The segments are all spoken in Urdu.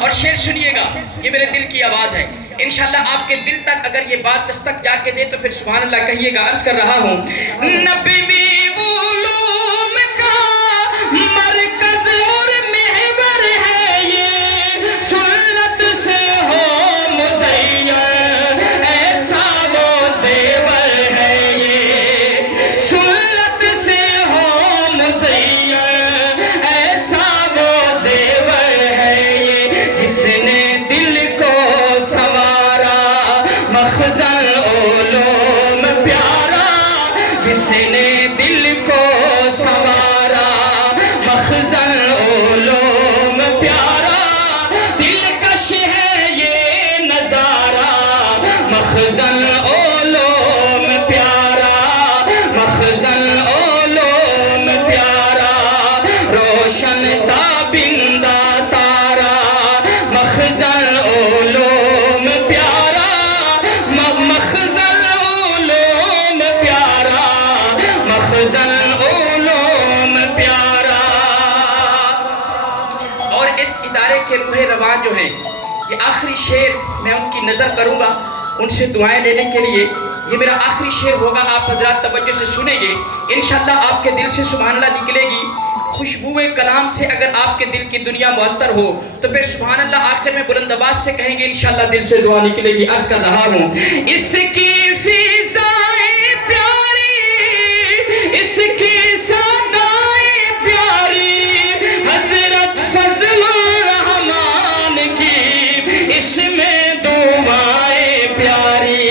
اور شعر سنیے گا، یہ میرے دل کی آواز ہے، انشاءاللہ آپ کے دل تک اگر یہ بات دستک جا کے دے تو پھر سبحان اللہ کہیے گا۔ عرض کر رہا ہوں، نبوی علوم کا مرکز اور محور ہے یہ، سنت سے ہو مزین ایسا وہ زیور ہے یہ، سنت سے ہو مزین ایسا وہ زیور ہے یہ، جس نے دل کو سنوارا مخزن علوم پیارا، جس نے دل کو سنوارا مخزن علوم پیارا، دلکش ہے یہ نظارہ مخزن علوم پیارا، مخزن علوم پیارا، روشن تابندہ تارا مخزن علوم پیارا، مخزن علوم پیارا، مخزن علوم پیارا۔ اور اس ادارے کے روح رواں جو ہیں، یہ آخری شعر میں ان کی نظر کروں گا ان سے دعائیں لینے کے لیے، یہ میرا آخری شعر ہوگا، آپ حضرات توجہ سے سنیں گے، انشاءاللہ آپ کے دل سے سبحان اللہ نکلے گی۔ خوشبوئے کلام سے اگر آپ کے دل کی دنیا معطر ہو تو پھر سبحان اللہ آخر میں بلند آواز سے کہیں گے، انشاءاللہ دل سے دعا نکلے گی۔ عرض کر رہا ہوں، اس کی فضائیں پیاری، اس کی صدائیں پیاری، حضرت فضل الرحمن کی اس میں دعائیں پیاری۔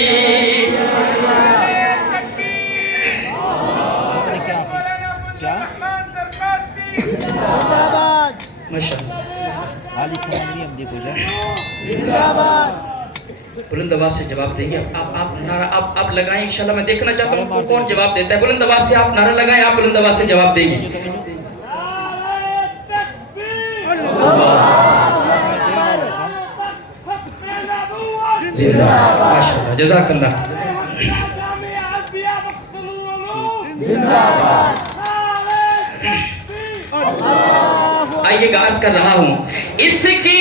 بلند آواز سے جواب دیں گے، آپ نعرہ آپ لگائیں، انشاءاللہ میں دیکھنا چاہتا ہوں کہ کون جواب دیتا ہے۔ بلند آواز سے آپ نعرہ لگائیں، آپ بلند آواز سے جواب دیں گے۔ ماشاءاللہ، جزاک اللہ۔ آئیے گا، عرض کر رہا ہوں، اس کی